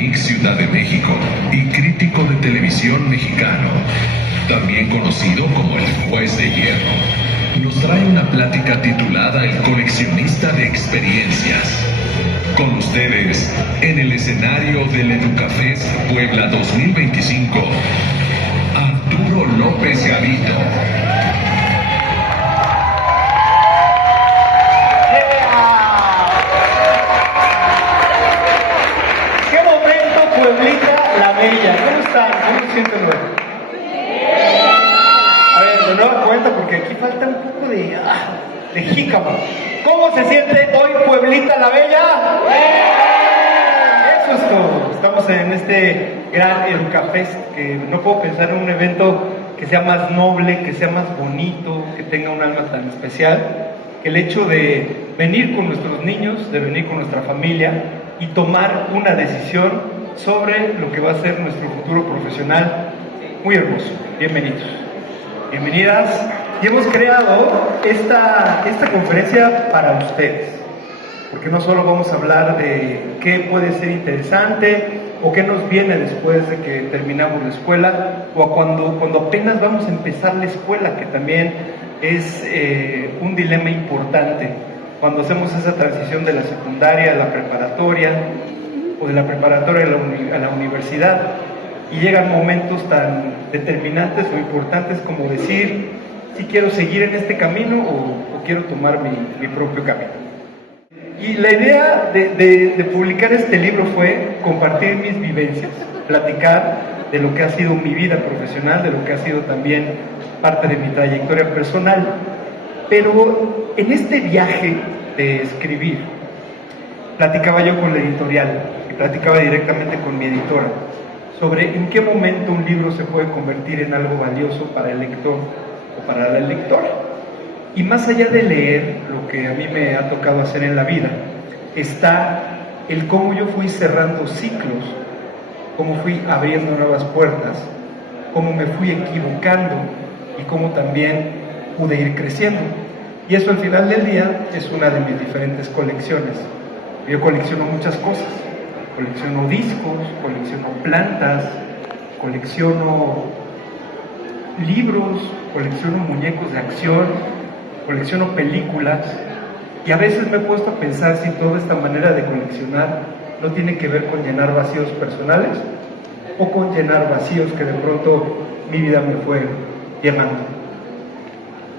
Mix Ciudad de México y crítico de televisión mexicano, también conocido como el Juez de Hierro, nos trae una plática titulada El coleccionista de experiencias. Con ustedes, en el escenario del Educafest Puebla 2025, Arturo López Gavito. ¡Qué momento, Pueblita la Bella! ¿Cómo están? ¿Cómo se sienten hoy? A ver, de nueva cuenta, porque aquí falta un poco de jícama. ¿Cómo se siente hoy, Pueblita la Bella? Eso es todo. Estamos en este gran Educafest, que no puedo pensar en un evento que sea más noble, que sea más bonito, que tenga un alma tan especial, que el hecho de venir con nuestros niños, de venir con nuestra familia y tomar una decisión sobre lo que va a ser nuestro futuro profesional. Muy hermoso. Bienvenidos. Bienvenidas. Y hemos creado esta conferencia para ustedes, porque no solo vamos a hablar de qué puede ser interesante o qué nos viene después de que terminamos la escuela, o cuando apenas vamos a empezar la escuela, que también es un dilema importante cuando hacemos esa transición de la secundaria a la preparatoria, o de la preparatoria a la universidad, y llegan momentos tan determinantes o importantes como decir si quiero seguir en este camino o quiero tomar mi propio camino. Y la idea de publicar este libro fue compartir mis vivencias, platicar de lo que ha sido mi vida profesional, de lo que ha sido también parte de mi trayectoria personal. Pero en este viaje de escribir, platicaba yo con la editorial y platicaba directamente con mi editora sobre en qué momento un libro se puede convertir en algo valioso para el lector o para la lectora. Y más allá de leer lo que a mí me ha tocado hacer en la vida, está el cómo yo fui cerrando ciclos, cómo fui abriendo nuevas puertas, cómo me fui equivocando y cómo también pude ir creciendo. Y eso al final del día es una de mis diferentes colecciones. Yo colecciono muchas cosas. Colecciono discos, colecciono plantas, colecciono libros, colecciono muñecos de acción, colecciono películas, y a veces me he puesto a pensar si toda esta manera de coleccionar no tiene que ver con llenar vacíos personales o con llenar vacíos que de pronto mi vida me fue llenando.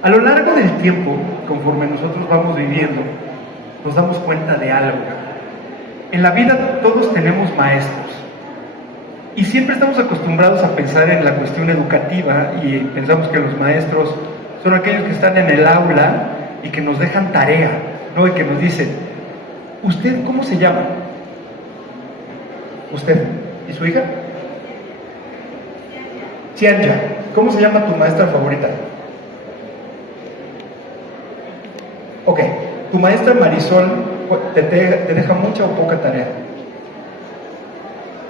A lo largo del tiempo, conforme nosotros vamos viviendo, nos damos cuenta de algo. En la vida todos tenemos maestros y siempre estamos acostumbrados a pensar en la cuestión educativa y pensamos que los maestros son aquellos que están en el aula y que nos dejan tarea, ¿no? Y que nos dicen, ¿usted cómo se llama? ¿Usted? ¿Y su hija? Cianja, ¿cómo se llama tu maestra favorita? Ok, tu maestra Marisol te deja mucha o poca tarea.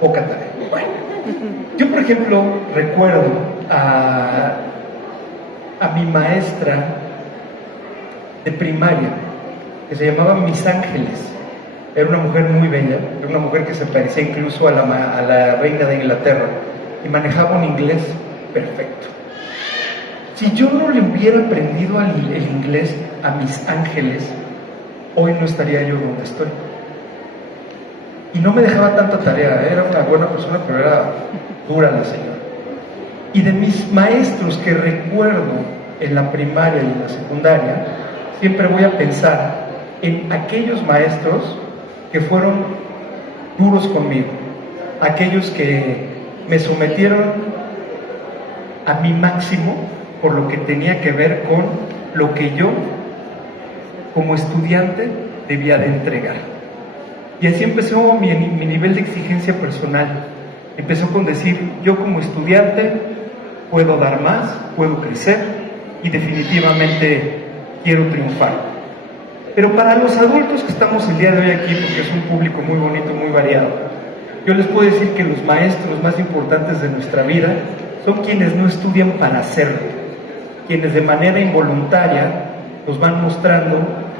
Poca tarea. Bueno, yo por ejemplo recuerdo a mi maestra de primaria, que se llamaba Miss Ángeles. Era una mujer muy bella, era una mujer que se parecía incluso a la reina de Inglaterra y manejaba un inglés perfecto. Si yo no le hubiera aprendido el inglés a Miss Ángeles, hoy no estaría yo donde estoy. Y no me dejaba tanta tarea, era una buena persona, pero era dura la señora. Y de mis maestros que recuerdo en la primaria y en la secundaria, siempre voy a pensar en aquellos maestros que fueron duros conmigo, aquellos que me sometieron a mi máximo por lo que tenía que ver con lo que yo como estudiante debía de entregar. Y así empezó mi nivel de exigencia personal. Empezó con decir, yo como estudiante puedo dar más, puedo crecer y definitivamente quiero triunfar. Pero para los adultos que estamos el día de hoy aquí, porque es un público muy bonito, muy variado, yo les puedo decir que los maestros más importantes de nuestra vida son quienes no estudian para hacerlo, quienes de manera involuntaria nos van mostrando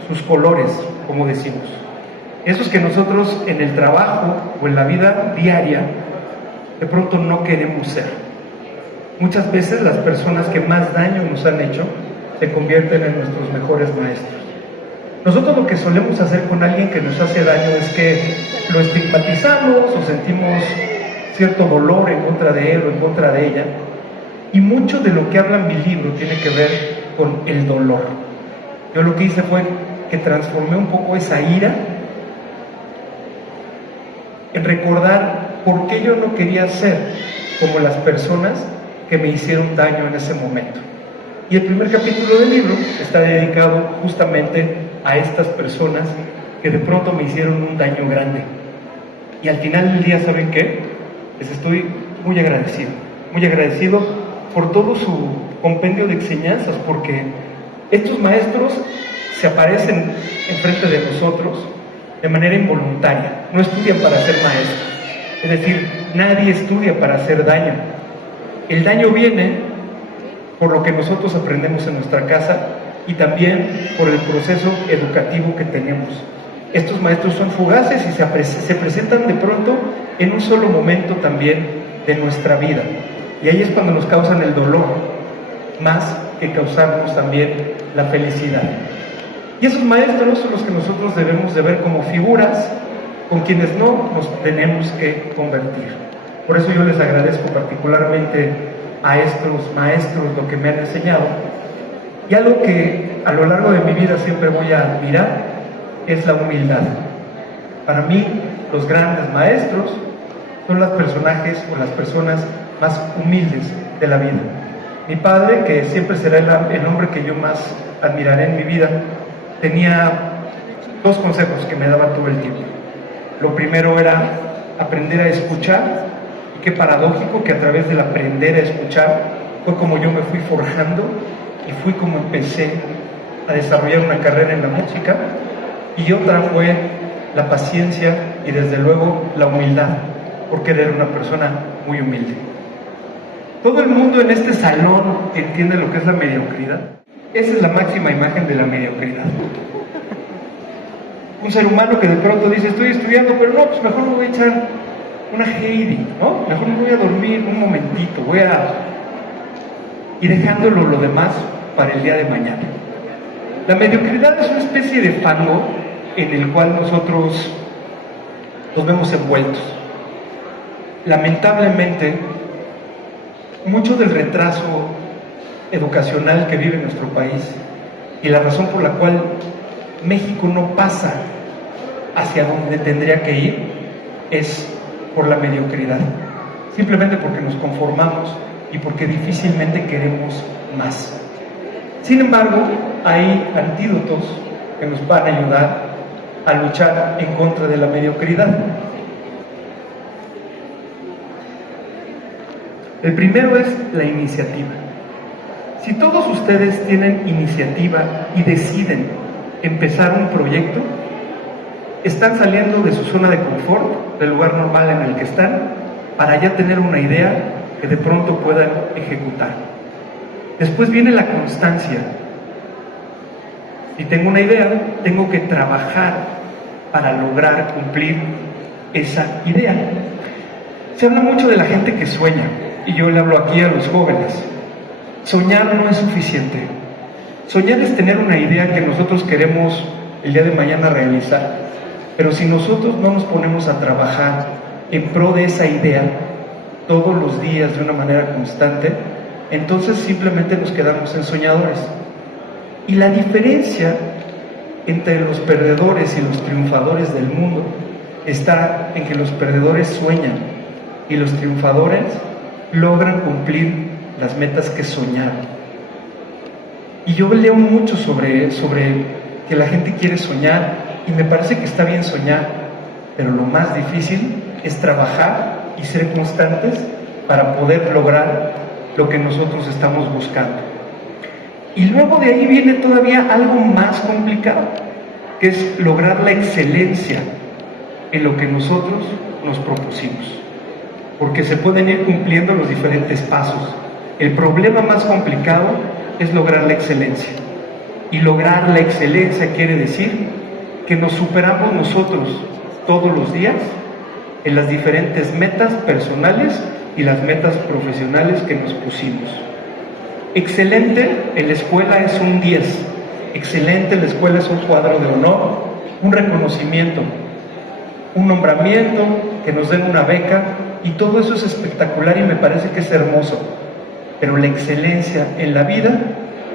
sus colores, como decimos. Esos que nosotros en el trabajo o en la vida diaria de pronto no queremos ser. Muchas veces las personas que más daño nos han hecho se convierten en nuestros mejores maestros. Nosotros lo que solemos hacer con alguien que nos hace daño es que lo estigmatizamos o sentimos cierto dolor en contra de él o en contra de ella. Y mucho de lo que habla mi libro tiene que ver con el dolor. Yo lo que hice fue que transformé un poco esa ira en recordar por qué yo no quería ser como las personas que me hicieron daño en ese momento. Y el primer capítulo del libro está dedicado justamente a estas personas que de pronto me hicieron un daño grande. Y al final del día, ¿saben qué? Les estoy muy agradecido por todo su compendio de enseñanzas, porque estos maestros se aparecen enfrente de nosotros de manera involuntaria, no estudian para ser maestros, es decir, nadie estudia para hacer daño. El daño viene por lo que nosotros aprendemos en nuestra casa y también por el proceso educativo que tenemos. Estos maestros son fugaces y se presentan de pronto en un solo momento también de nuestra vida. Y ahí es cuando nos causan el dolor, más que causarnos también la felicidad. Y esos maestros son los que nosotros debemos de ver como figuras con quienes no nos tenemos que convertir. Por eso yo les agradezco particularmente a estos maestros lo que me han enseñado. Y algo que a lo largo de mi vida siempre voy a admirar es la humildad. Para mí, los grandes maestros son los personajes o las personas más humildes de la vida. Mi padre, que siempre será el hombre que yo más admiraré en mi vida, tenía dos consejos que me daba todo el tiempo. Lo primero era aprender a escuchar, y qué paradójico que a través del aprender a escuchar fue como yo me fui forjando y fui como empecé a desarrollar una carrera en la música. Y otra fue la paciencia y desde luego la humildad, porque él era una persona muy humilde. Todo el mundo en este salón entiende lo que es la mediocridad. Esa es la máxima imagen de la mediocridad. Un ser humano que de pronto dice, estoy estudiando, pero no, pues mejor me voy a echar una Heidi, ¿no? Mejor me voy a dormir un momentito, y dejándolo lo demás para el día de mañana. La mediocridad es una especie de fango en el cual nosotros nos vemos envueltos. Lamentablemente, mucho del retraso educacional que vive nuestro país y la razón por la cual México no pasa hacia donde tendría que ir es por la mediocridad, simplemente porque nos conformamos y porque difícilmente queremos más. Sin embargo, hay antídotos que nos van a ayudar a luchar en contra de la mediocridad. El primero es la iniciativa. Si todos ustedes tienen iniciativa y deciden empezar un proyecto, están saliendo de su zona de confort, del lugar normal en el que están, para ya tener una idea que de pronto puedan ejecutar. Después viene la constancia. Si tengo una idea, tengo que trabajar para lograr cumplir esa idea. Se habla mucho de la gente que sueña, y yo le hablo aquí a los jóvenes. Soñar no es suficiente. Soñar es tener una idea que nosotros queremos el día de mañana realizar, pero si nosotros no nos ponemos a trabajar en pro de esa idea todos los días de una manera constante, entonces simplemente nos quedamos en soñadores. Y la diferencia entre los perdedores y los triunfadores del mundo está en que los perdedores sueñan y los triunfadores logran cumplir las metas que soñaron. Y yo leo mucho sobre que la gente quiere soñar y me parece que está bien soñar, pero lo más difícil es trabajar y ser constantes para poder lograr lo que nosotros estamos buscando. Y luego de ahí viene todavía algo más complicado, que es lograr la excelencia en lo que nosotros nos propusimos, porque se pueden ir cumpliendo los diferentes pasos. El problema más complicado es lograr la excelencia, y lograr la excelencia quiere decir que nos superamos nosotros todos los días en las diferentes metas personales y las metas profesionales que nos pusimos. Excelente en la escuela es un 10, excelente en la escuela es un cuadro de honor, un reconocimiento, un nombramiento, que nos den una beca, y todo eso es espectacular y me parece que es hermoso. Pero la excelencia en la vida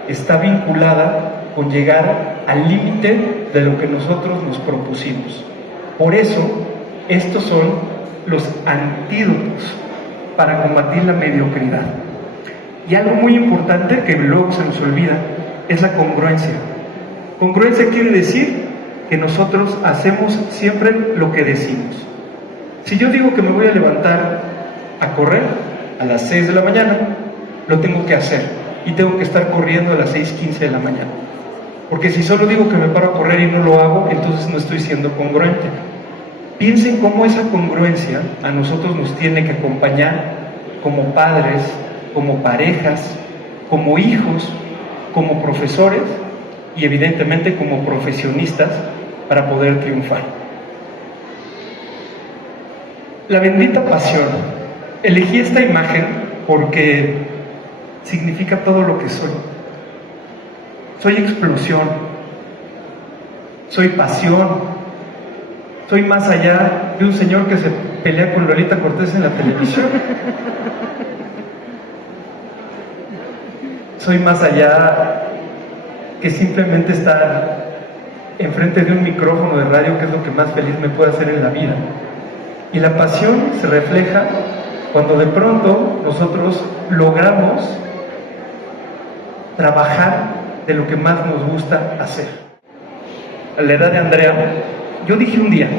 está vinculada con llegar al límite de lo que nosotros nos propusimos. Por eso, estos son los antídotos para combatir la mediocridad. Y algo muy importante que luego se nos olvida es la congruencia. Congruencia quiere decir que nosotros hacemos siempre lo que decimos. Si yo digo que me voy a levantar a correr a las 6 de la mañana, lo tengo que hacer y tengo que estar corriendo a las 6:15 de la mañana. Porque si solo digo que me paro a correr y no lo hago, entonces no estoy siendo congruente. Piensen cómo esa congruencia a nosotros nos tiene que acompañar como padres, como parejas, como hijos, como profesores y evidentemente como profesionistas para poder triunfar. La bendita pasión. Elegí esta imagen porque significa todo lo que soy. Soy explosión, soy pasión, soy más allá de un señor que se pelea con Lolita Cortés en la televisión. Soy más allá que simplemente estar enfrente de un micrófono de radio, que es lo que más feliz me puede hacer en la vida. Y la pasión se refleja cuando de pronto nosotros logramos trabajar de lo que más nos gusta hacer. A la edad de Andrea, yo dije un día,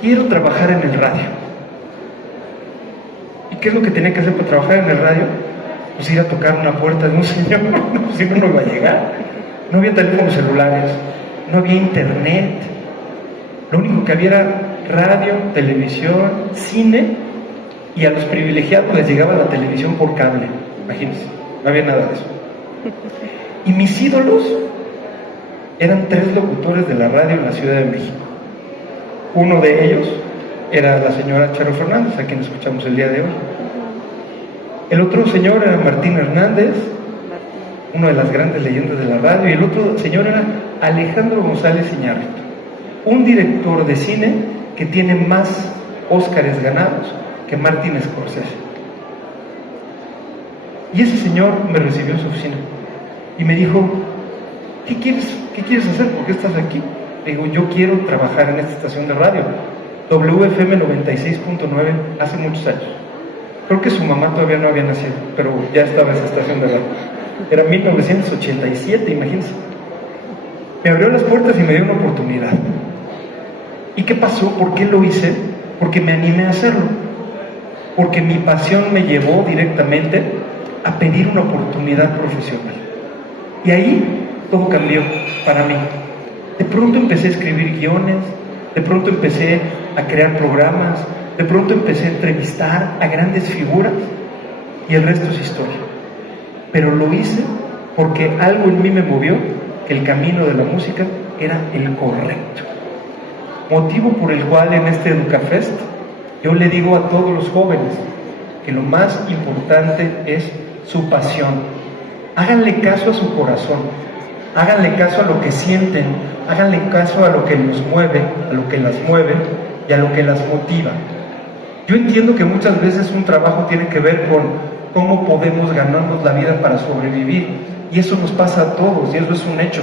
quiero trabajar en el radio. ¿Y qué es lo que tenía que hacer para trabajar en el radio? Pues ir a tocar una puerta de un señor, si no, no iba a llegar. No había teléfonos celulares, no había internet. Lo único que había era radio, televisión, cine, y a los privilegiados les llegaba la televisión por cable. Imagínense, no había nada de eso. Y mis ídolos eran 3 locutores de la radio en la Ciudad de México. Uno de ellos era la señora Charo Fernández, a quien escuchamos el día de hoy. El otro señor era Martín Hernández, una de las grandes leyendas de la radio, y el otro señor era Alejandro González Iñárritu, un director de cine que tiene más Óscares ganados que Martin Scorsese. Y ese señor me recibió en su oficina y me dijo, ¿qué quieres hacer? ¿Por qué estás aquí? Le digo, yo quiero trabajar en esta estación de radio, WFM 96.9, hace muchos años. Creo que su mamá todavía no había nacido, pero ya estaba esa estación de radio. Era 1987, imagínense. Me abrió las puertas y me dio una oportunidad. ¿Y qué pasó? ¿Por qué lo hice? Porque me animé a hacerlo. Porque mi pasión me llevó directamente a pedir una oportunidad profesional. Y ahí todo cambió para mí. De pronto empecé a escribir guiones, de pronto empecé a crear programas, de pronto empecé a entrevistar a grandes figuras y el resto es historia. Pero lo hice porque algo en mí me movió que el camino de la música era el correcto. Motivo por el cual en este EducaFest yo le digo a todos los jóvenes que lo más importante es su pasión. Háganle caso a su corazón, háganle caso a lo que sienten, háganle caso a lo que los mueve, a lo que las mueve y a lo que las motiva. Yo entiendo que muchas veces un trabajo tiene que ver con cómo podemos ganarnos la vida para sobrevivir, y eso nos pasa a todos, y eso es un hecho.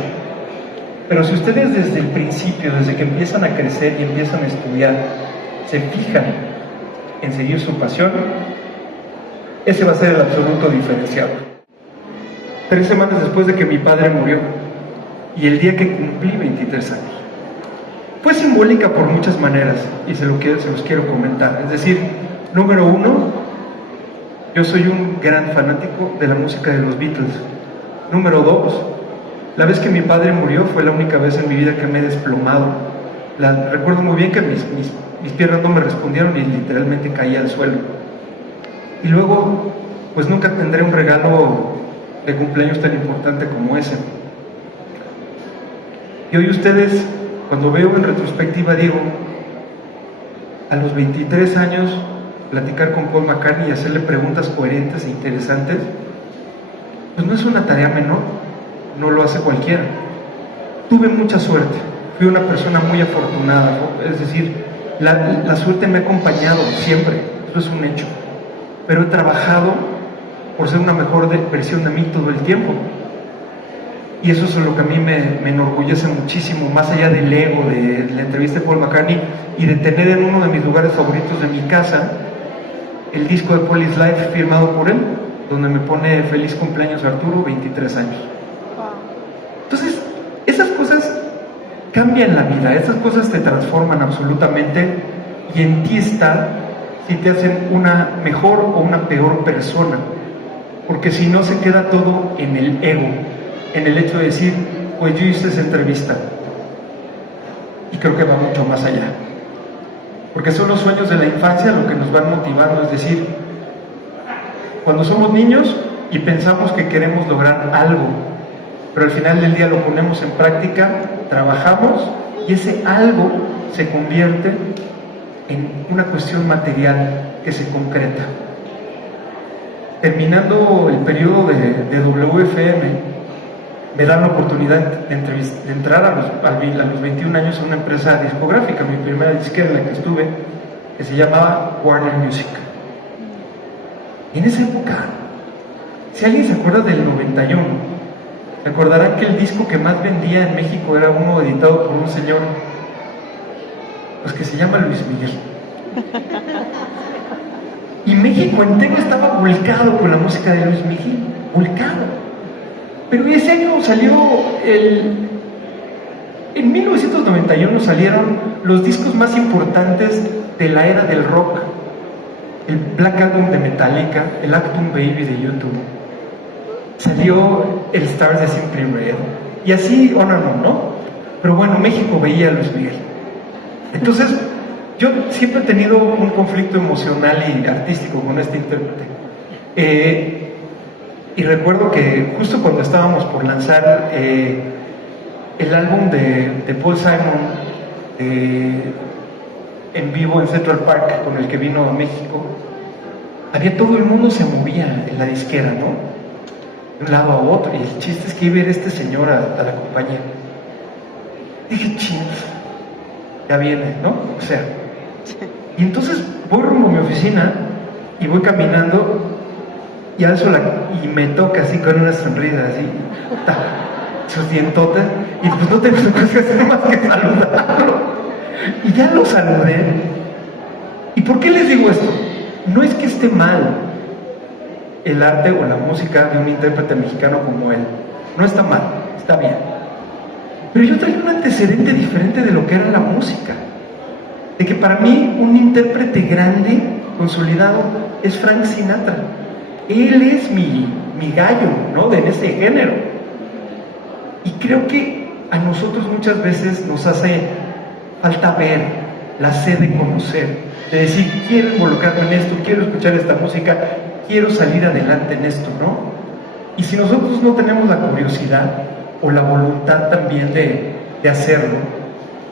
Pero si ustedes desde el principio, desde que empiezan a crecer y empiezan a estudiar, se fijan en seguir su pasión, ese va a ser el absoluto diferencial. 3 semanas después de que mi padre murió, y el día que cumplí 23 años, fue simbólica por muchas maneras, y se los quiero comentar. Es decir, número 1, yo soy un gran fanático de la música de los Beatles. Número 2, la vez que mi padre murió fue la única vez en mi vida que me he desplomado. Recuerdo muy bien que mis piernas no me respondieron y literalmente caí al suelo. Y luego, pues nunca tendré un regalo de cumpleaños tan importante como ese. Y hoy ustedes cuando veo en retrospectiva digo, a los 23 años, platicar con Paul McCartney y hacerle preguntas coherentes e interesantes, pues no es una tarea menor, no lo hace cualquiera. Tuve mucha suerte, fui una persona muy afortunada, ¿no? Es decir, la suerte me ha acompañado siempre, eso es un hecho, pero he trabajado por ser una mejor versión de mí todo el tiempo. Y eso es lo que a mí me enorgullece muchísimo, más allá del ego, de la entrevista de Paul McCartney y de tener en uno de mis lugares favoritos de mi casa el disco de Paul is Life firmado por él, donde me pone feliz cumpleaños Arturo, 23 años. Entonces, esas cosas cambian la vida, esas cosas te transforman absolutamente y en ti está si te hacen una mejor o una peor persona, porque si no se queda todo en el ego, en el hecho de decir, pues yo hice esa entrevista, y creo que va mucho más allá, porque son los sueños de la infancia lo que nos van motivando, es decir, cuando somos niños y pensamos que queremos lograr algo, pero al final del día lo ponemos en práctica, trabajamos y ese algo se convierte en una cuestión material que se concreta. Terminando el periodo de WFM, me dan la oportunidad de entrar a los 21 años a una empresa discográfica, mi primera disquera en la que estuve, que se llamaba Warner Music. Y en esa época, si alguien se acuerda del 91, se acordarán que el disco que más vendía en México era uno editado por un señor, pues que se llama Luis Miguel. Y México entero estaba volcado con la música de Luis Miguel, volcado. Pero ese año salió en 1991 salieron los discos más importantes de la era del rock. El Black Album de Metallica, el Actum Baby de YouTube. Salió el Stars de Simply Red. Y así, on and on, ¿no? Pero bueno, México veía a Luis Miguel. Entonces, yo siempre he tenido un conflicto emocional y artístico con este intérprete. Y recuerdo que justo cuando estábamos por lanzar el álbum de Paul Simon en vivo en Central Park, con el que vino a México, había todo el mundo se movía en la disquera, ¿no? De un lado a otro, y el chiste es que iba a ir este señor a la compañía. Dije, chingos, ya viene, ¿no? O sea, y entonces voy rumbo a mi oficina y voy caminando y alzo y me toca así con una sonrisa así, sus dientotas, y pues no tengo que hacer más que saludarlo. Y ya lo saludé. ¿Y por qué les digo esto? No es que esté mal el arte o la música de un intérprete mexicano como él. No está mal, está bien. Pero yo traigo un antecedente diferente de lo que era la música. De que para mí un intérprete grande, consolidado, es Frank Sinatra. Él es mi gallo, ¿no? De ese género. Y creo que a nosotros muchas veces nos hace falta ver la sed de conocer, de decir, quiero involucrarme en esto, quiero escuchar esta música, quiero salir adelante en esto, ¿no? Y si nosotros no tenemos la curiosidad o la voluntad también de hacerlo,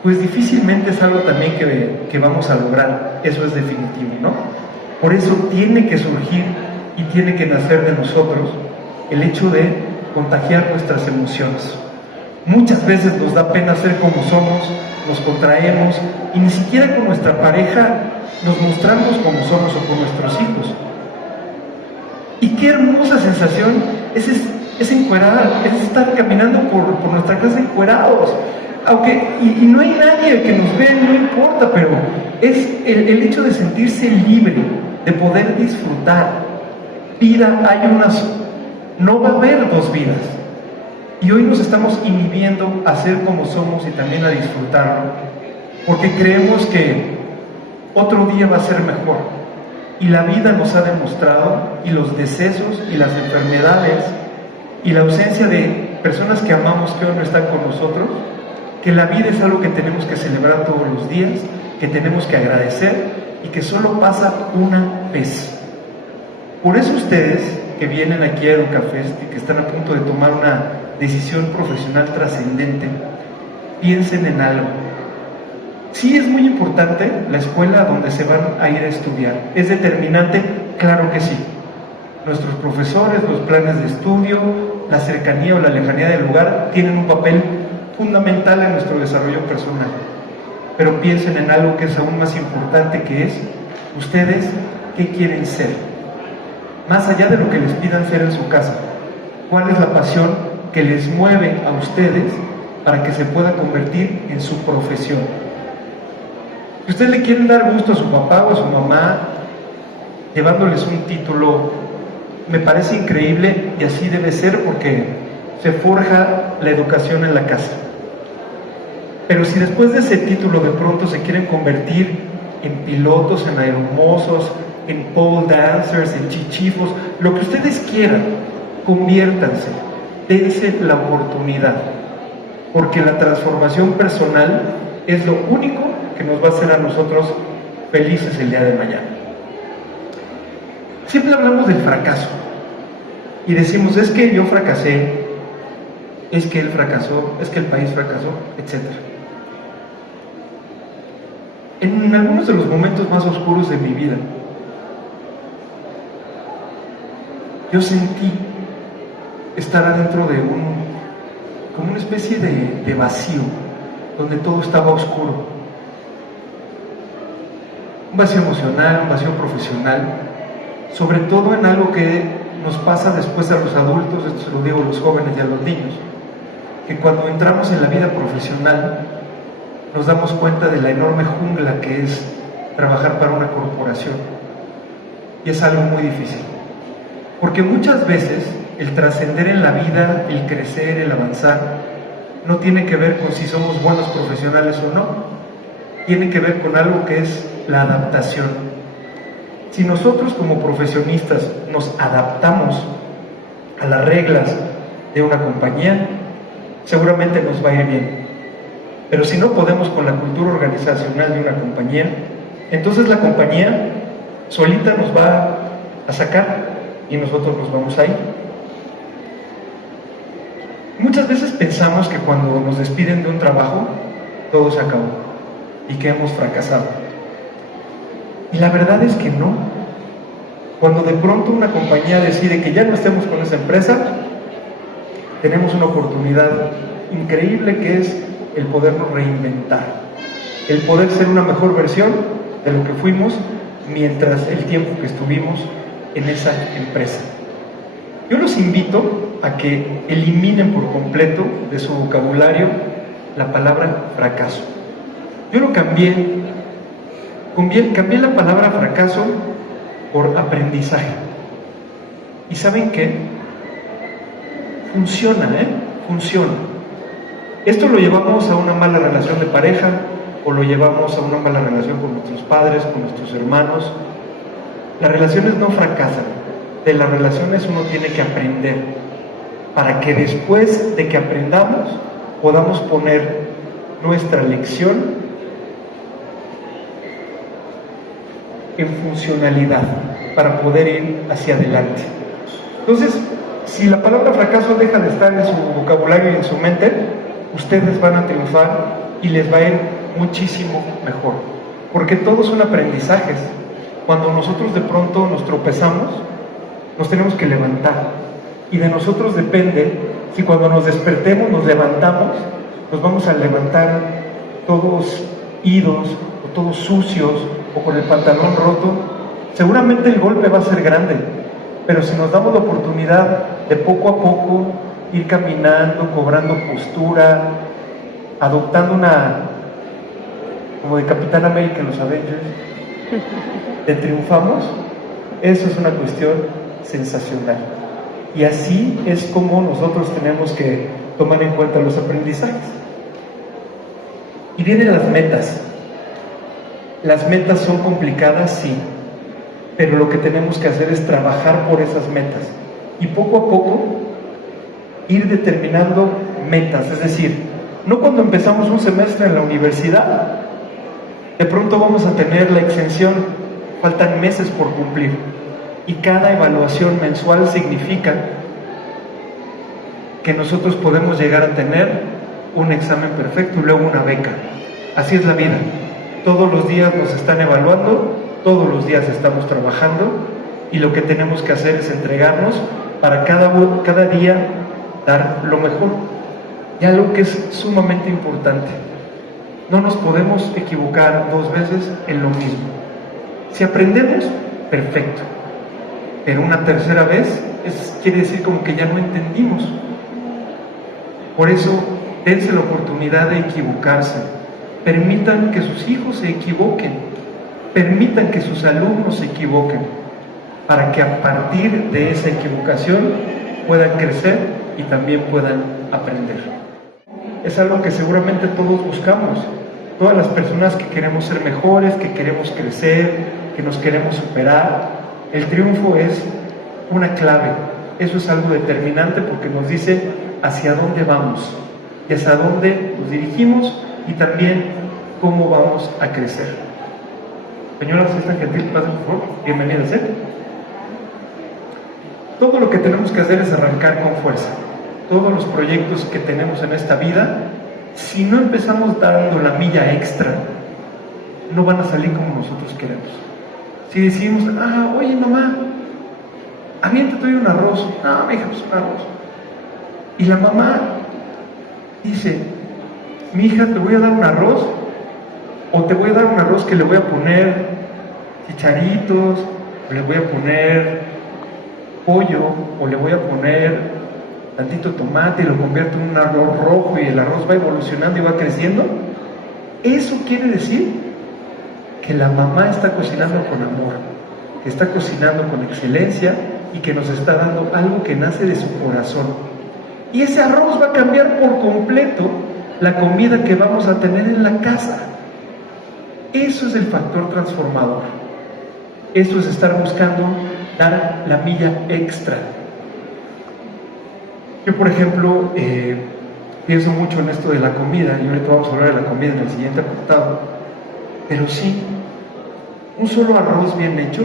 pues difícilmente es algo también que vamos a lograr, eso es definitivo, ¿no? Por eso tiene que surgir y tiene que nacer de nosotros el hecho de contagiar nuestras emociones. Muchas veces nos da pena ser como somos, nos contraemos y ni siquiera con nuestra pareja nos mostramos como somos o con nuestros hijos. Y qué hermosa sensación es encuerar, es estar caminando por nuestra casa encuerados. Aunque, y no hay nadie que nos vea, no importa, pero es el hecho de sentirse libre, de poder disfrutar. Vida hay una, no va a haber dos vidas. Y hoy nos estamos inhibiendo a ser como somos y también a disfrutarlo, porque creemos que otro día va a ser mejor. Y la vida nos ha demostrado, y los decesos y las enfermedades y la ausencia de personas que amamos que hoy no están con nosotros, que la vida es algo que tenemos que celebrar todos los días, que tenemos que agradecer y que solo pasa una vez. Por eso ustedes que vienen aquí a Educafest y que están a punto de tomar una decisión profesional trascendente, piensen en algo. Sí es muy importante la escuela donde se van a ir a estudiar. ¿Es determinante? Claro que sí. Nuestros profesores, los planes de estudio, la cercanía o la lejanía del lugar tienen un papel fundamental en nuestro desarrollo personal. Pero piensen en algo que es aún más importante, que es ustedes, ¿qué quieren ser? Más allá de lo que les pidan ser en su casa, ¿cuál es la pasión que les mueve a ustedes para que se pueda convertir en su profesión? Si ustedes le quieren dar gusto a su papá o a su mamá llevándoles un título, me parece increíble y así debe ser, porque se forja la educación en la casa. Pero si después de ese título de pronto se quieren convertir en pilotos, en aeromosos, en pole dancers, en chichifos, lo que ustedes quieran, conviértanse, dense la oportunidad, porque la transformación personal es lo único que nos va a hacer a nosotros felices el día de mañana. Siempre hablamos del fracaso y decimos, es que yo fracasé, es que él fracasó, es que el país fracasó, etc. En algunos de los momentos más oscuros de mi vida, yo sentí estar adentro de como una especie de vacío, donde todo estaba oscuro. Un vacío emocional, un vacío profesional, sobre todo en algo que nos pasa después a los adultos, esto se lo digo a los jóvenes y a los niños, que cuando entramos en la vida profesional nos damos cuenta de la enorme jungla que es trabajar para una corporación, y es algo muy difícil, porque muchas veces el trascender en la vida, el crecer, el avanzar, no tiene que ver con si somos buenos profesionales o no, tiene que ver con algo que es la adaptación. Si nosotros como profesionistas nos adaptamos a las reglas de una compañía, seguramente nos va a ir bien. Pero si no podemos con la cultura organizacional de una compañía, entonces la compañía solita nos va a sacar y nosotros nos vamos a ir. Muchas veces pensamos que cuando nos despiden de un trabajo, todo se acabó y que hemos fracasado. Y la verdad es que no. Cuando de pronto una compañía decide que ya no estemos con esa empresa, tenemos una oportunidad increíble, que es el podernos reinventar, el poder ser una mejor versión de lo que fuimos mientras el tiempo que estuvimos en esa empresa. Yo los invito a que eliminen por completo de su vocabulario la palabra fracaso. Yo lo cambié la palabra fracaso por aprendizaje. ¿Y saben qué? Funciona, funciona. Esto lo llevamos a una mala relación de pareja, o lo llevamos a una mala relación con nuestros padres, con nuestros hermanos. Las relaciones no fracasan. De las relaciones uno tiene que aprender, para que después de que aprendamos podamos poner nuestra lección en funcionalidad para poder ir hacia adelante. Entonces, si la palabra fracaso deja de estar en su vocabulario y en su mente, ustedes van a triunfar y les va a ir muchísimo mejor, porque todos son aprendizajes. Cuando nosotros de pronto nos tropezamos, nos tenemos que levantar, y de nosotros depende si cuando nos despertemos, nos levantamos, nos vamos a levantar todos idos, o todos sucios, o con el pantalón roto. Seguramente el golpe va a ser grande, pero si nos damos la oportunidad de poco a poco ir caminando, cobrando postura, adoptando como de Capitán América en los Avengers, de triunfamos, eso es una cuestión sensacional. Y así es como nosotros tenemos que tomar en cuenta los aprendizajes. Y vienen las metas. Las metas son complicadas, sí, pero lo que tenemos que hacer es trabajar por esas metas y poco a poco ir determinando metas. Es decir, no cuando empezamos un semestre en la universidad, de pronto vamos a tener la exención, faltan meses por cumplir, y cada evaluación mensual significa que nosotros podemos llegar a tener un examen perfecto y luego una beca. Así es la vida. Todos los días nos están evaluando, todos los días estamos trabajando y lo que tenemos que hacer es entregarnos para cada día dar lo mejor. Y algo que es sumamente importante, no nos podemos equivocar 2 veces en lo mismo. Si aprendemos, perfecto, pero una tercera vez quiere decir como que ya no entendimos. Por eso, dense la oportunidad de equivocarse, permitan que sus hijos se equivoquen, permitan que sus alumnos se equivoquen, para que a partir de esa equivocación puedan crecer y también puedan aprender. Es algo que seguramente todos buscamos, todas las personas que queremos ser mejores, que queremos crecer, que nos queremos superar. El triunfo es una clave, eso es algo determinante porque nos dice hacia dónde vamos y hacia dónde nos dirigimos y también cómo vamos a crecer. Señora, si es tan gentil, pasen por favor, bienvenidas, Todo lo que tenemos que hacer es arrancar con fuerza. Todos los proyectos que tenemos en esta vida, si no empezamos dando la milla extra, no van a salir como nosotros queremos. Si decimos, oye mamá, aviéntate hoy un arroz. No, mi hija, pues un arroz. Y la mamá dice, mi hija, te voy a dar un arroz, o te voy a dar un arroz que le voy a poner chicharitos, o le voy a poner pollo, o le voy a poner tantito tomate y lo convierto en un arroz rojo y el arroz va evolucionando y va creciendo. Eso quiere decir que la mamá está cocinando con amor, que está cocinando con excelencia y que nos está dando algo que nace de su corazón. Y ese arroz va a cambiar por completo la comida que vamos a tener en la casa. Eso es el factor transformador. Eso es estar buscando dar la milla extra. Yo, por ejemplo, pienso mucho en esto de la comida, y ahorita vamos a hablar de la comida en el siguiente apartado, pero sí, un solo arroz bien hecho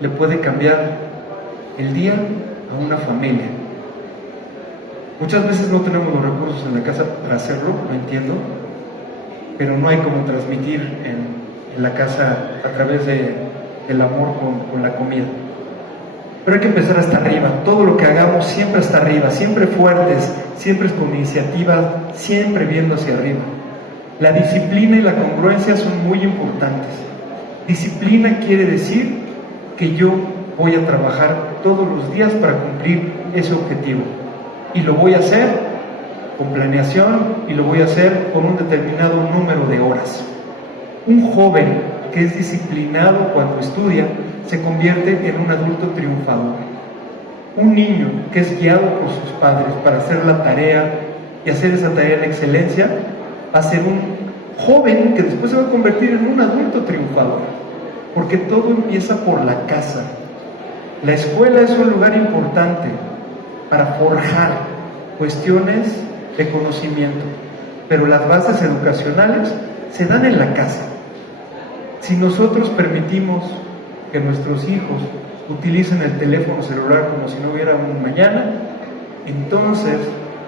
le puede cambiar el día a una familia. Muchas veces no tenemos los recursos en la casa para hacerlo, lo entiendo, pero no hay como transmitir en la casa a través del amor con la comida. Pero hay que empezar hasta arriba, todo lo que hagamos siempre hasta arriba, siempre fuertes, siempre con iniciativa, siempre viendo hacia arriba. La disciplina y la congruencia son muy importantes. Disciplina quiere decir que yo voy a trabajar todos los días para cumplir ese objetivo. Y lo voy a hacer con planeación y lo voy a hacer con un determinado número de horas. Un joven que es disciplinado cuando estudia se convierte en un adulto triunfador. Un niño que es guiado por sus padres para hacer la tarea y hacer esa tarea en excelencia va a ser un joven que después se va a convertir en un adulto triunfador, porque todo empieza por la casa. La escuela es un lugar importante para forjar cuestiones de conocimiento, pero las bases educacionales se dan en la casa. Si nosotros permitimos que nuestros hijos utilicen el teléfono celular como si no hubiera un mañana, entonces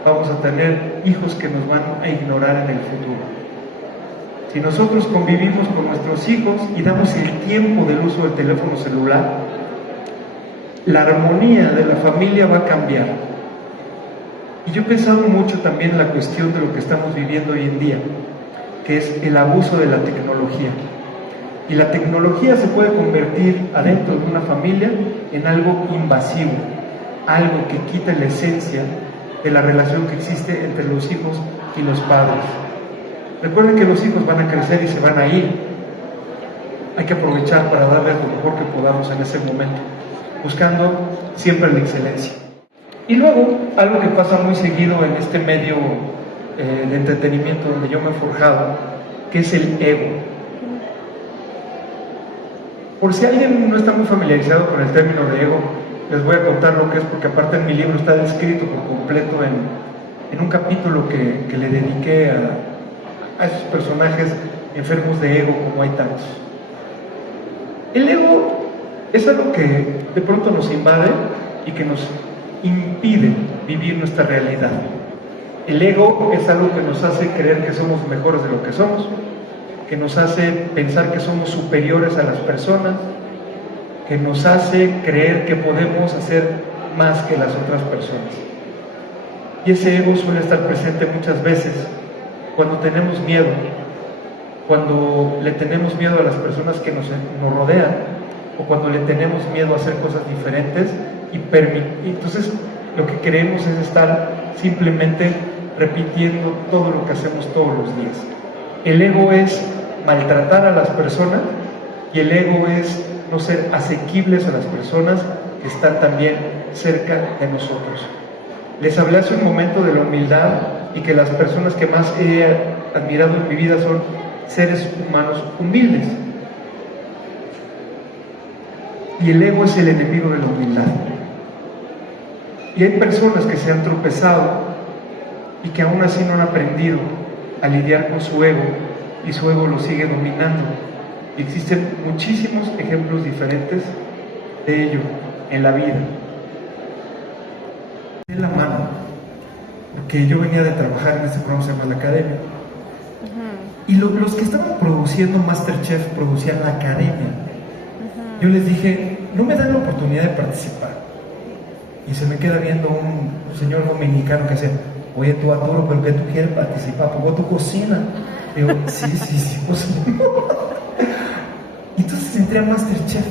vamos a tener hijos que nos van a ignorar en el futuro. Si nosotros convivimos con nuestros hijos y damos el tiempo del uso del teléfono celular, la armonía de la familia va a cambiar. Y yo he pensado mucho también en la cuestión de lo que estamos viviendo hoy en día, que es el abuso de la tecnología. Y la tecnología se puede convertir adentro de una familia en algo invasivo, algo que quita la esencia de la relación que existe entre los hijos y los padres. Recuerden que los hijos van a crecer y se van a ir. Hay que aprovechar para darles lo mejor que podamos en ese momento, buscando siempre la excelencia. Y luego, algo que pasa muy seguido en este medio de entretenimiento donde yo me he forjado, que es el ego. Por si alguien no está muy familiarizado con el término de ego, les voy a contar lo que es, porque aparte en mi libro está descrito por completo en un capítulo que le dediqué a esos personajes enfermos de ego, como hay tantos. El ego es algo que de pronto nos invade y que nos impide vivir nuestra realidad. El ego es algo que nos hace creer que somos mejores de lo que somos, que nos hace pensar que somos superiores a las personas, que nos hace creer que podemos hacer más que las otras personas. Y ese ego suele estar presente muchas veces cuando tenemos miedo, cuando le tenemos miedo a las personas que nos rodean, o cuando le tenemos miedo a hacer cosas diferentes, y entonces lo que queremos es estar simplemente repitiendo todo lo que hacemos todos los días. El ego es maltratar a las personas, y el ego es no ser asequibles a las personas que están también cerca de nosotros. Les hablé hace un momento de la humildad, y que las personas que más he admirado en mi vida son seres humanos humildes. Y el ego es el enemigo de la humildad. Y hay personas que se han tropezado y que aún así no han aprendido a lidiar con su ego, y su ego lo sigue dominando. Y existen muchísimos ejemplos diferentes de ello en la vida. En la mano, porque yo venía de trabajar en este programa que se llama La Academia, y los que estaban produciendo MasterChef producían La Academia. Yo les dije, no me dan la oportunidad de participar. Y se me queda viendo un señor dominicano que dice, oye, tú Arturo, pero que tú quieres participar, porque tú cocinas. Digo, sí, cocino. Entonces entré a MasterChef.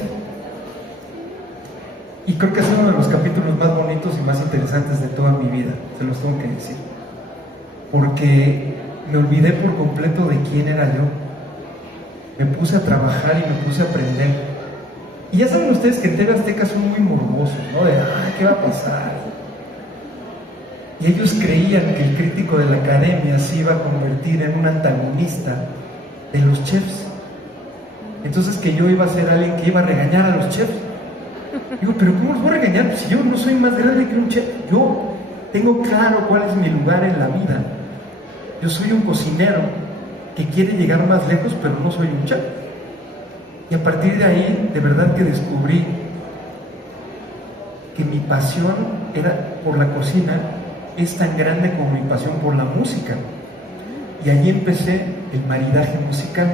Y creo que es uno de los capítulos más bonitos y más interesantes de toda mi vida, se los tengo que decir. Porque me olvidé por completo de quién era yo. Me puse a trabajar y me puse a aprender. Y ya saben ustedes que en TV Azteca son muy morbosos, ¿no? De, ¿qué va a pasar? Y ellos creían que el crítico de la Academia se iba a convertir en un antagonista de los chefs. Entonces que yo iba a ser alguien que iba a regañar a los chefs. Digo, pero ¿cómo los voy a regañar? Si yo no soy más grande que un chef. Yo tengo claro cuál es mi lugar en la vida. Yo soy un cocinero que quiere llegar más lejos, pero no soy un chef. Y a partir de ahí, de verdad que descubrí que mi pasión era por la cocina es tan grande como mi pasión por la música. Y allí empecé el maridaje musical,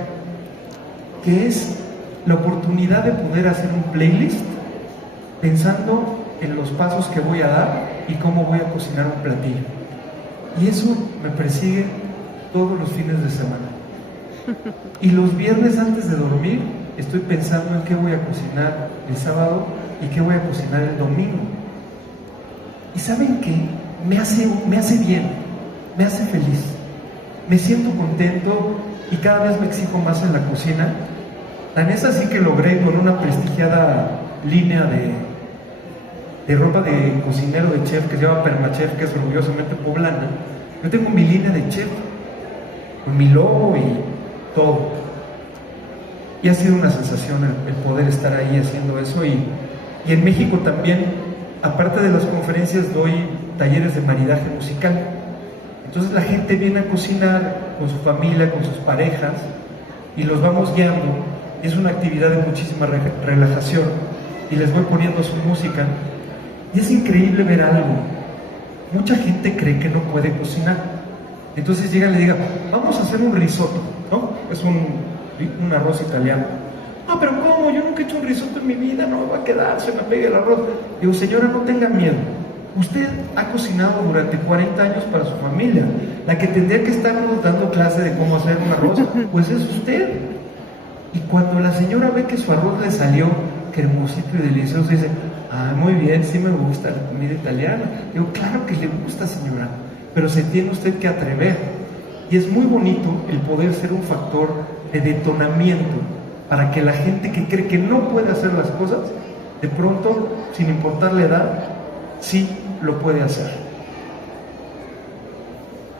que es la oportunidad de poder hacer un playlist pensando en los pasos que voy a dar y cómo voy a cocinar un platillo. Y eso me persigue todos los fines de semana. Y los viernes antes de dormir estoy pensando en qué voy a cocinar el sábado y qué voy a cocinar el domingo. ¿Y saben qué? Me hace bien, me hace feliz. Me siento contento y cada vez me exijo más en la cocina. Tan es así que logré, con una prestigiada línea de ropa de cocinero, de chef, que se llama Permachef, que es orgullosamente poblana. Yo tengo mi línea de chef, con mi logo y todo. Y ha sido una sensación el poder estar ahí haciendo eso. Y en México también, aparte de las conferencias, doy talleres de maridaje musical. Entonces la gente viene a cocinar con su familia, con sus parejas, y los vamos guiando. Es una actividad de muchísima relajación, y les voy poniendo su música. Y es increíble ver algo. Mucha gente cree que no puede cocinar. Entonces llegan y le digan, vamos a hacer un risotto, ¿no? Es un arroz italiano. No, pero ¿cómo? Yo nunca he hecho un risotto en mi vida, no me va a quedar, se me pega el arroz. Digo, señora, no tenga miedo. Usted ha cocinado durante 40 años para su familia. La que tendría que estarnos dando clase de cómo hacer un arroz, pues es usted. Y cuando la señora ve que su arroz le salió cremosito y delicioso, dice, muy bien, sí me gusta la comida italiana. Digo, claro que le gusta, señora, pero se tiene usted que atrever. Y es muy bonito el poder ser un factor de detonamiento para que la gente que cree que no puede hacer las cosas, de pronto, sin importar la edad, sí lo puede hacer.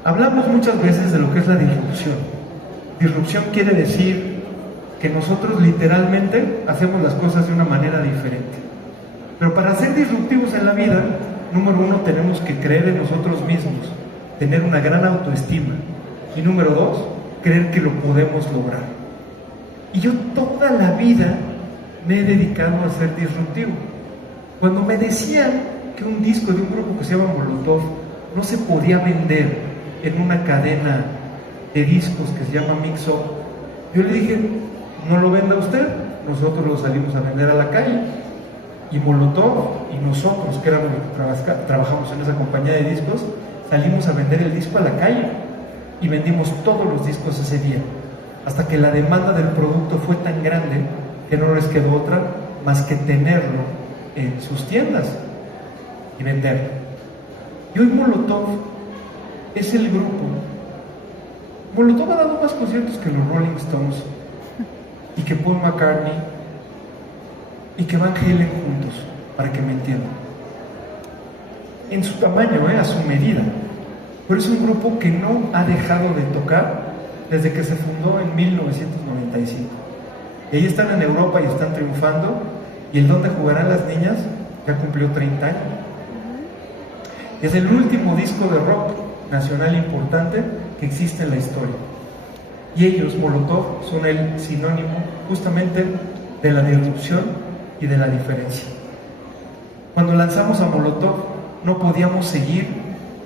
Hablamos muchas veces de lo que es la disrupción. Disrupción quiere decir que nosotros literalmente hacemos las cosas de una manera diferente. Pero para ser disruptivos en la vida, número uno, tenemos que creer en nosotros mismos, tener una gran autoestima. Y número dos, creer que lo podemos lograr. Y yo toda la vida me he dedicado a ser disruptivo. Cuando me decían que un disco de un grupo que se llama Molotov no se podía vender en una cadena de discos que se llama Mix Up, Yo le dije, no lo venda usted, nosotros lo salimos a vender a la calle. Y Molotov y nosotros, que éramos los que trabajamos en esa compañía de discos, salimos a vender el disco a la calle y vendimos todos los discos ese día, hasta que la demanda del producto fue tan grande que no les quedó otra más que tenerlo en sus tiendas y venderlo. Y hoy Molotov es el grupo. Molotov ha dado más conciertos que los Rolling Stones y que Paul McCartney y que Van Halen juntos, para que me entiendan. En su tamaño, a su medida. Pero es un grupo que no ha dejado de tocar desde que se fundó en 1995. Y ahí están en Europa y están triunfando, y el Donde Jugarán las Niñas ya cumplió 30 años. Es el último disco de rock nacional importante que existe en la historia. Y ellos, Molotov, son el sinónimo justamente de la disrupción y de la diferencia. Cuando lanzamos a Molotov no podíamos seguir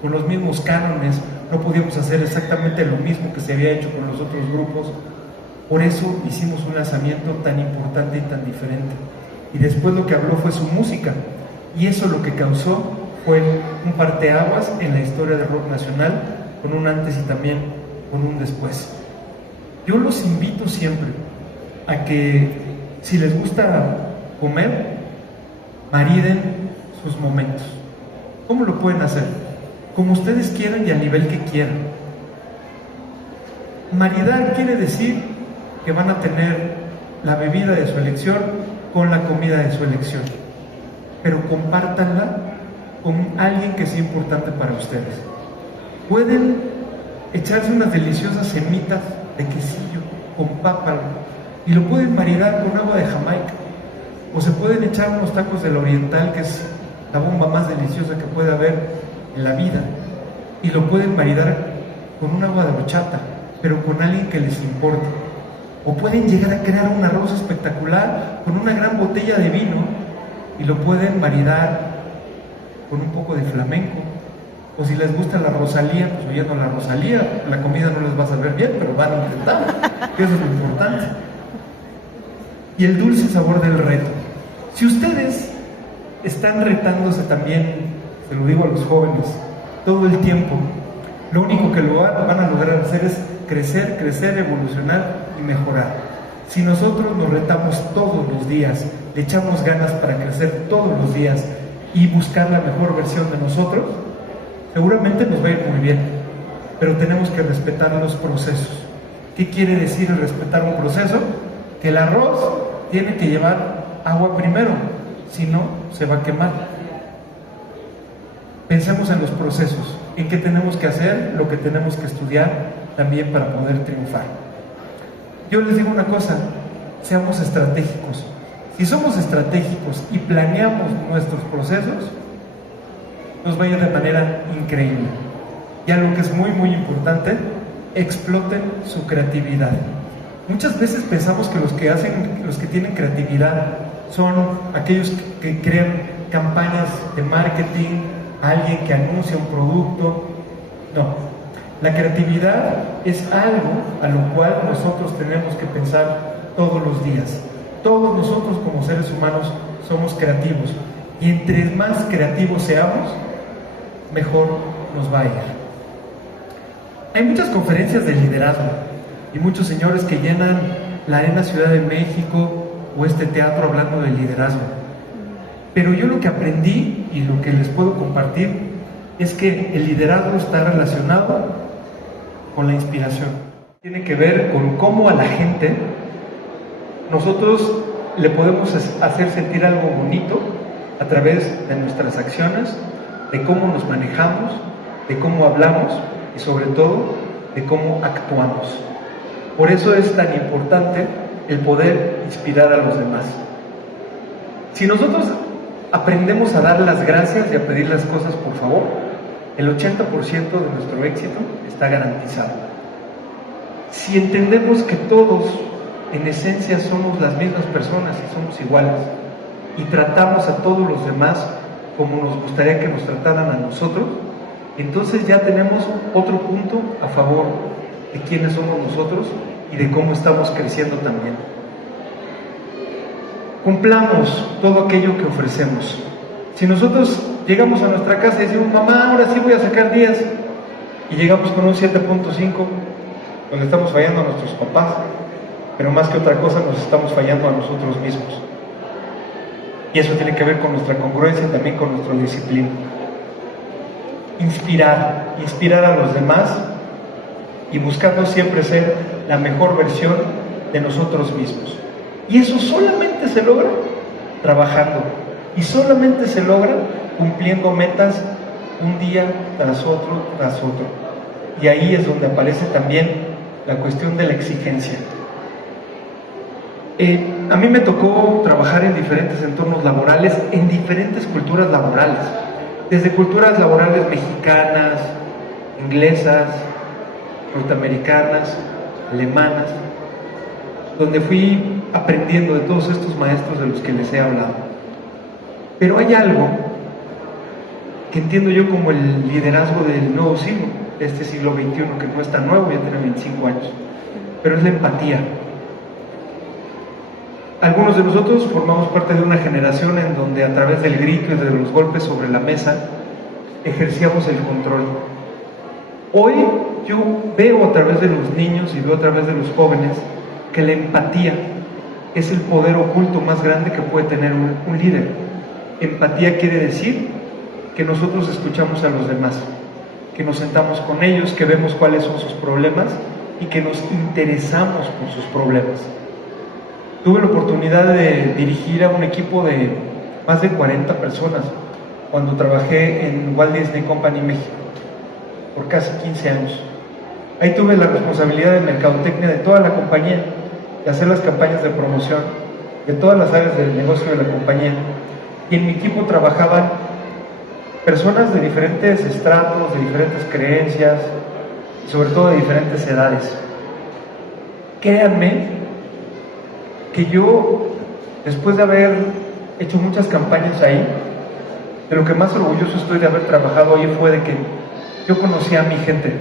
con los mismos cánones, no podíamos hacer exactamente lo mismo que se había hecho con los otros grupos. Por eso hicimos un lanzamiento tan importante y tan diferente. Y después lo que habló fue su música, y eso lo que causó fue un parteaguas en la historia del rock nacional, con un antes y también con un después. Yo los invito siempre a que, si les gusta comer, mariden sus momentos. ¿Cómo lo pueden hacer? Como ustedes quieran y al nivel que quieran. Maridar quiere decir que van a tener la bebida de su elección con la comida de su elección, pero compártanla con alguien que sea importante para ustedes. Pueden echarse unas deliciosas semitas de quesillo con pápalo y lo pueden maridar con agua de Jamaica, o se pueden echar unos tacos del Oriental, que es la bomba más deliciosa que puede haber en la vida, y lo pueden maridar con un agua de horchata, pero con alguien que les importe. O pueden llegar a crear un arroz espectacular con una gran botella de vino y lo pueden maridar con un poco de flamenco. O si les gusta la Rosalía, pues oyendo la Rosalía. La comida no les va a saber bien, pero van a intentar, que eso es lo importante. Y el dulce sabor del reto. Si ustedes están retándose también, se lo digo a los jóvenes, todo el tiempo, lo único que lo van a lograr hacer es crecer, crecer, evolucionar y mejorar. Si nosotros nos retamos todos los días, le echamos ganas para crecer todos los días y buscar la mejor versión de nosotros, seguramente nos va a ir muy bien, pero tenemos que respetar los procesos. ¿Qué quiere decir el respetar un proceso? Que el arroz tiene que llevar agua primero, si no, se va a quemar. Pensemos en los procesos, en qué tenemos que hacer, lo que tenemos que estudiar también para poder triunfar. Yo les digo una cosa, seamos estratégicos. Si somos estratégicos y planeamos nuestros procesos, nos va a ir de manera increíble. Y algo que es muy, muy importante, exploten su creatividad. Muchas veces pensamos que los que tienen creatividad son aquellos que crean campañas de marketing, alguien que anuncia un producto. No, la creatividad es algo a lo cual nosotros tenemos que pensar todos los días. Todos nosotros como seres humanos somos creativos, y entre más creativos seamos, mejor nos va a ir. Hay muchas conferencias de liderazgo y muchos señores que llenan la Arena Ciudad de México o este teatro hablando de liderazgo. Pero yo lo que aprendí y lo que les puedo compartir es que el liderazgo está relacionado con la inspiración. Tiene que ver con cómo a la gente nosotros le podemos hacer sentir algo bonito a través de nuestras acciones, de cómo nos manejamos, de cómo hablamos y sobre todo de cómo actuamos. Por eso es tan importante el poder inspirar a los demás. Si nosotros aprendemos a dar las gracias y a pedir las cosas por favor, el 80% de nuestro éxito está garantizado. Si entendemos que todos en esencia somos las mismas personas y somos iguales, y tratamos a todos los demás como nos gustaría que nos trataran a nosotros, entonces ya tenemos otro punto a favor de quiénes somos nosotros y de cómo estamos creciendo también. Cumplamos todo aquello que ofrecemos. Si nosotros llegamos a nuestra casa y decimos, mamá, ahora sí voy a sacar 10, y llegamos con un 7.5, pues le estamos fallando a nuestros papás, pero más que otra cosa nos estamos fallando a nosotros mismos. Y eso tiene que ver con nuestra congruencia y también con nuestra disciplina. Inspirar a los demás y buscando siempre ser la mejor versión de nosotros mismos. Y eso solamente se logra trabajando y solamente se logra cumpliendo metas un día tras otro, tras otro. Y ahí es donde aparece también la cuestión de la exigencia. A mí me tocó trabajar en diferentes entornos laborales, en diferentes culturas laborales, desde culturas laborales mexicanas, inglesas, norteamericanas, alemanas, donde fui aprendiendo de todos estos maestros de los que les he hablado. Pero hay algo que entiendo yo como el liderazgo del nuevo siglo, de este siglo XXI, que no es tan nuevo, ya tiene 25 años, pero es la empatía. Algunos de nosotros formamos parte de una generación en donde a través del grito y de los golpes sobre la mesa ejercíamos el control. Hoy yo veo a través de los niños y veo a través de los jóvenes que la empatía es el poder oculto más grande que puede tener un líder. Empatía quiere decir que nosotros escuchamos a los demás, que nos sentamos con ellos, que vemos cuáles son sus problemas y que nos interesamos por sus problemas. Tuve la oportunidad de dirigir a un equipo de más de 40 personas cuando trabajé en Walt Disney Company México por casi 15 años. Ahí tuve la responsabilidad de mercadotecnia de toda la compañía, de hacer las campañas de promoción de todas las áreas del negocio de la compañía. Y en mi equipo trabajaban personas de diferentes estratos, de diferentes creencias, y sobre todo de diferentes edades. Créanme que yo, después de haber hecho muchas campañas ahí, de lo que más orgulloso estoy de haber trabajado ahí fue de que yo conocía a mi gente,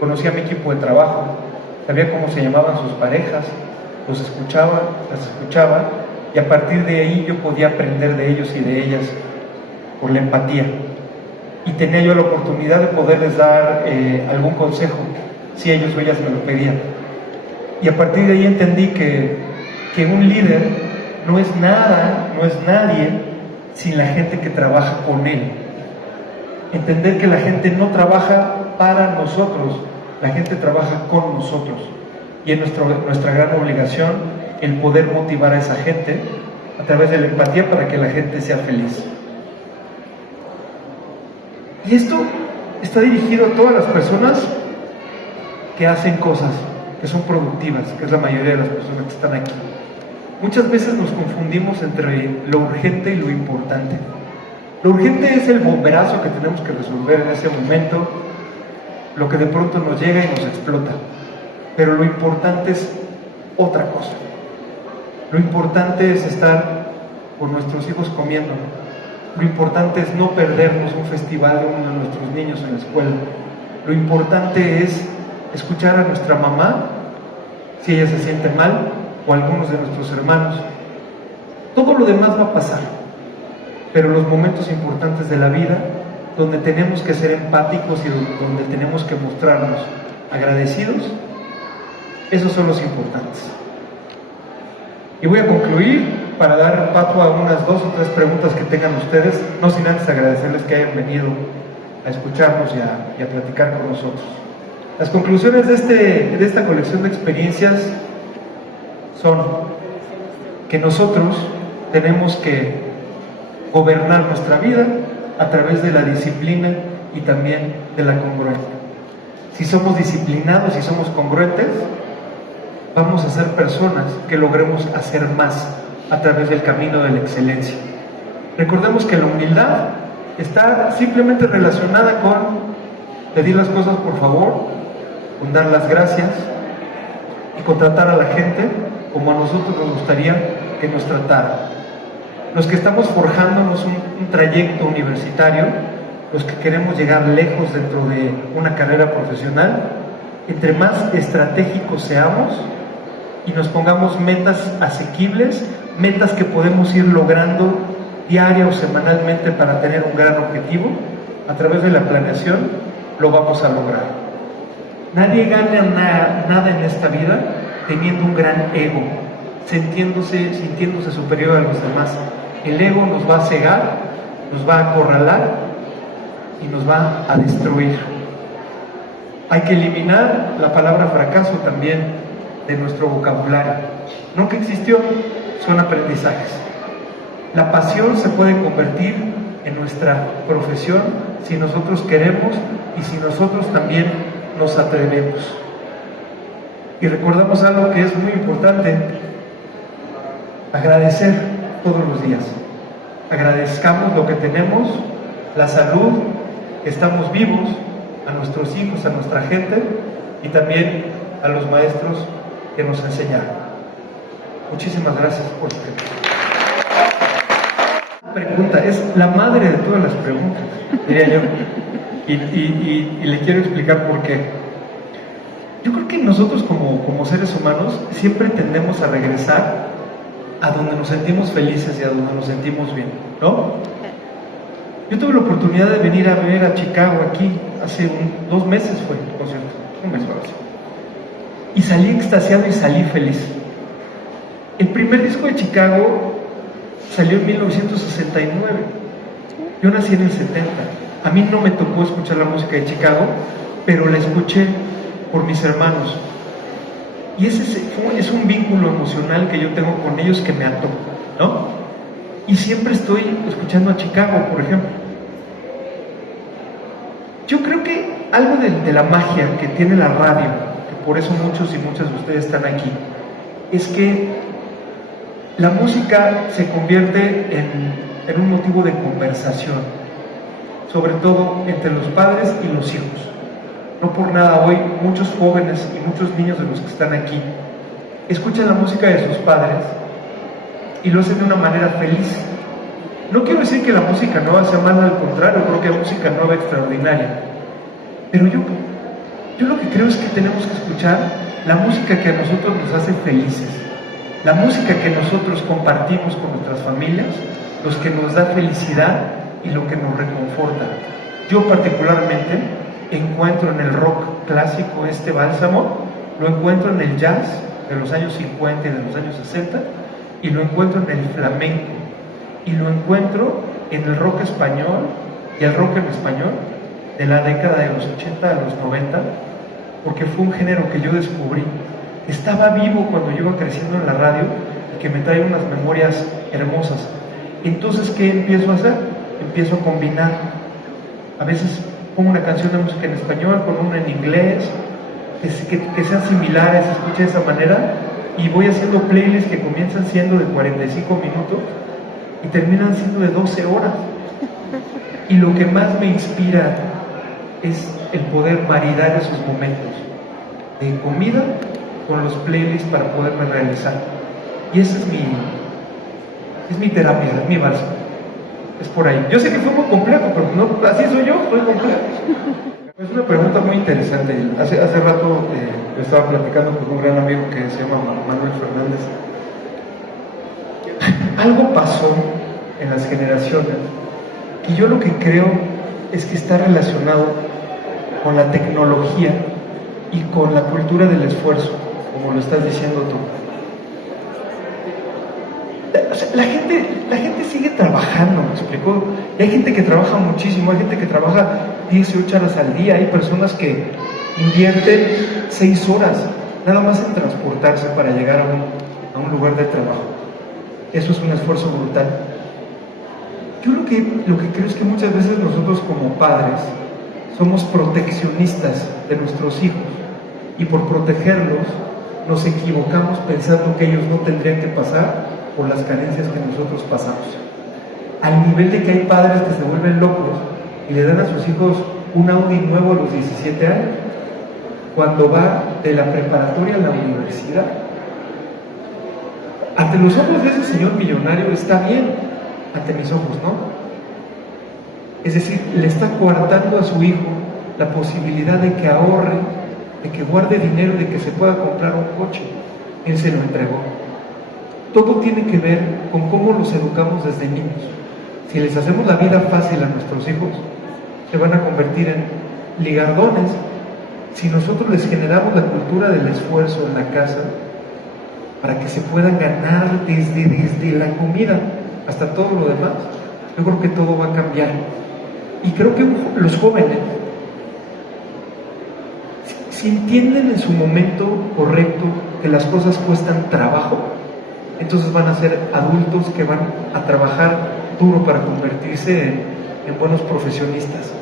conocía a mi equipo de trabajo, sabía cómo se llamaban sus parejas, los escuchaba, las escuchaba, y a partir de ahí yo podía aprender de ellos y de ellas por la empatía. Y tenía yo la oportunidad de poderles dar algún consejo, si ellos o ellas me lo pedían. Y a partir de ahí entendí que un líder no es nada, no es nadie sin la gente que trabaja con él. Entender que la gente no trabaja para nosotros, la gente trabaja con nosotros. Y es nuestra gran obligación el poder motivar a esa gente a través de la empatía para que la gente sea feliz. Y esto está dirigido a todas las personas que hacen cosas, que son productivas, que es la mayoría de las personas que están aquí. Muchas veces nos confundimos entre lo urgente y lo importante. Lo urgente es el bomberazo que tenemos que resolver en ese momento, lo que de pronto nos llega y nos explota. Pero lo importante es otra cosa. Lo importante es estar con nuestros hijos comiendo. Lo importante es no perdernos un festival de uno de nuestros niños en la escuela. Lo importante es escuchar a nuestra mamá si ella se siente mal, o a algunos de nuestros hermanos. Todo lo demás va a pasar, pero los momentos importantes de la vida, donde tenemos que ser empáticos y donde tenemos que mostrarnos agradecidos, esos son los importantes. Y voy a concluir para dar paso a unas 2 o 3 preguntas que tengan ustedes, no sin antes agradecerles que hayan venido a escucharnos y a platicar con nosotros. Las conclusiones de esta colección de experiencias son que nosotros tenemos que gobernar nuestra vida a través de la disciplina y también de la congruencia. Si somos disciplinados y somos congruentes, vamos a ser personas que logremos hacer más a través del camino de la excelencia. Recordemos que la humildad está simplemente relacionada con pedir las cosas por favor, con dar las gracias y con tratar a la gente como a nosotros nos gustaría que nos tratara. Los que estamos forjándonos un trayecto universitario, los que queremos llegar lejos dentro de una carrera profesional, Entre más estratégicos seamos y nos pongamos metas asequibles, metas que podemos ir logrando diaria o semanalmente para tener un gran objetivo, a través de la planeación lo vamos a lograr. Nadie gana nada en esta vida teniendo un gran ego, sintiéndose superior a los demás. El ego nos va a cegar, nos va a acorralar y nos va a destruir. Hay que eliminar la palabra fracaso también de nuestro vocabulario. Nunca existió, son aprendizajes. La pasión se puede convertir en nuestra profesión si nosotros queremos y si nosotros también nos atrevemos. Y recordamos algo que es muy importante: agradecer todos los días. Agradezcamos lo que tenemos, la salud, que estamos vivos, a nuestros hijos, a nuestra gente y también a los maestros que nos enseñaron. Muchísimas gracias por su tiempo. Pregunta, es la madre de todas las preguntas, diría yo. Y le quiero explicar por qué. Yo creo que nosotros como seres humanos siempre tendemos a regresar a donde nos sentimos felices y a donde nos sentimos bien, ¿no? Yo tuve la oportunidad de venir a ver a Chicago aquí, hace 2 meses fue el concierto, un mes ahora sí. Y salí extasiado y salí feliz. El primer disco de Chicago salió en 1969. Yo nací en el 70. A mí no me tocó escuchar la música de Chicago, pero la escuché por mis hermanos. Y ese es un vínculo emocional que yo tengo con ellos que me ató, ¿no? Y siempre estoy escuchando a Chicago, por ejemplo. Yo creo que algo de la magia que tiene la radio, que por eso muchos y muchas de ustedes están aquí, es que la música se convierte en un motivo de conversación, sobre todo entre los padres y los hijos. No por nada hoy muchos jóvenes y muchos niños de los que están aquí escuchan la música de sus padres y lo hacen de una manera feliz. No quiero decir que la música nueva sea mala, al contrario, creo que hay música nueva extraordinaria. Pero yo lo que creo es que tenemos que escuchar la música que a nosotros nos hace felices, la música que nosotros compartimos con nuestras familias, los que nos da felicidad y lo que nos reconforta. Yo particularmente encuentro en el rock clásico este bálsamo, lo encuentro en el jazz de los años 50 y de los años 60, y lo encuentro en el flamenco, y lo encuentro en el rock español y el rock en español de la década de los 80 a los 90, porque fue un género que yo descubrí. Estaba vivo cuando yo iba creciendo en la radio y que me trae unas memorias hermosas. Entonces, ¿qué empiezo a hacer? Empiezo a combinar. A veces pongo una canción de música en español con una en inglés, que sean similares, se escucha de esa manera, y voy haciendo playlists que comienzan siendo de 45 minutos y terminan siendo de 12 horas. Y lo que más me inspira es el poder maridar esos momentos de comida con los playlists para poderme realizar. Y esa es mi terapia, es mi bálsamo. Es por ahí. Yo sé que fue muy complejo, pero no, así soy yo, soy complejo. Es una pregunta muy interesante. Hace rato estaba platicando con un gran amigo que se llama Manuel Fernández. Algo pasó en las generaciones que yo lo que creo es que está relacionado con la tecnología y con la cultura del esfuerzo, como lo estás diciendo tú. O sea, la gente sigue trabajando, ¿me explicó? Y hay gente que trabaja muchísimo, hay gente que trabaja 18 horas al día, hay personas que invierten 6 horas nada más en transportarse para llegar a un lugar de trabajo. Eso es un esfuerzo brutal. Yo lo que creo es que muchas veces nosotros como padres somos proteccionistas de nuestros hijos y por protegerlos nos equivocamos pensando que ellos no tendrían que pasar por las carencias que nosotros pasamos. Al nivel de que hay padres que se vuelven locos y le dan a sus hijos un Audi nuevo a los 17 años, cuando va de la preparatoria a la universidad. Ante los ojos de ese señor millonario está bien, ante mis ojos, ¿no? Es decir, le está coartando a su hijo la posibilidad de que ahorre de que guarde dinero, de que se pueda comprar un coche. Él se lo entregó. Todo tiene que ver con cómo los educamos desde niños. Si les hacemos la vida fácil a nuestros hijos, se van a convertir en ligardones. Si nosotros les generamos la cultura del esfuerzo en la casa, para que se puedan ganar desde la comida hasta todo lo demás, yo creo que todo va a cambiar. Y creo que los jóvenes, si entienden en su momento correcto que las cosas cuestan trabajo, entonces van a ser adultos que van a trabajar duro para convertirse en buenos profesionistas.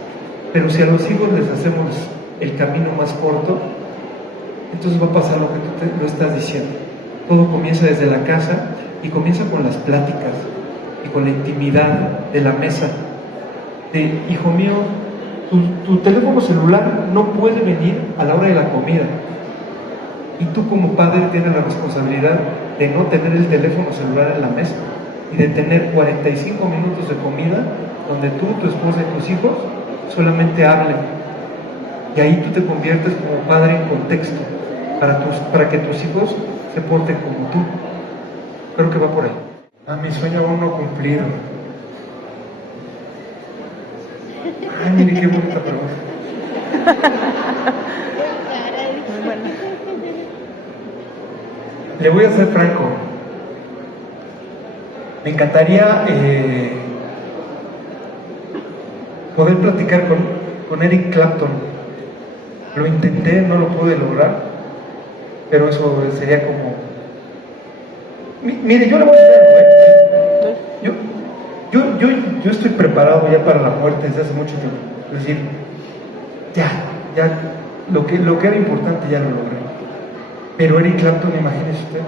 Pero si a los hijos les hacemos el camino más corto, entonces va a pasar lo que tú lo estás diciendo. Todo comienza desde la casa y comienza con las pláticas y con la intimidad de la mesa. De, hijo mío, tu teléfono celular no puede venir a la hora de la comida. Y tú como padre tienes la responsabilidad de no tener el teléfono celular en la mesa y de tener 45 minutos de comida donde tú, tu esposa y tus hijos solamente hablen. Y ahí tú te conviertes como padre en contexto para que tus hijos se porten como tú. Creo que va por ahí. Mi sueño aún no cumplido. Ay, mire qué bonita pregunta. Le voy a ser franco. Me encantaría poder platicar con Eric Clapton. Lo intenté, no lo pude lograr, pero eso sería como... Mire, yo le voy a decir algo, yo estoy preparado ya para la muerte desde hace mucho tiempo. Es decir, ya, lo que era importante ya lo logré. Pero Eric Clapton, imagínese usted.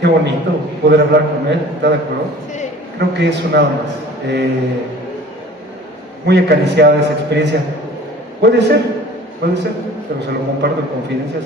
Qué bonito poder hablar con él, ¿está de acuerdo? Sí. Creo que eso nada más. Muy acariciada esa experiencia. Puede ser, pero se lo comparto en confidencia.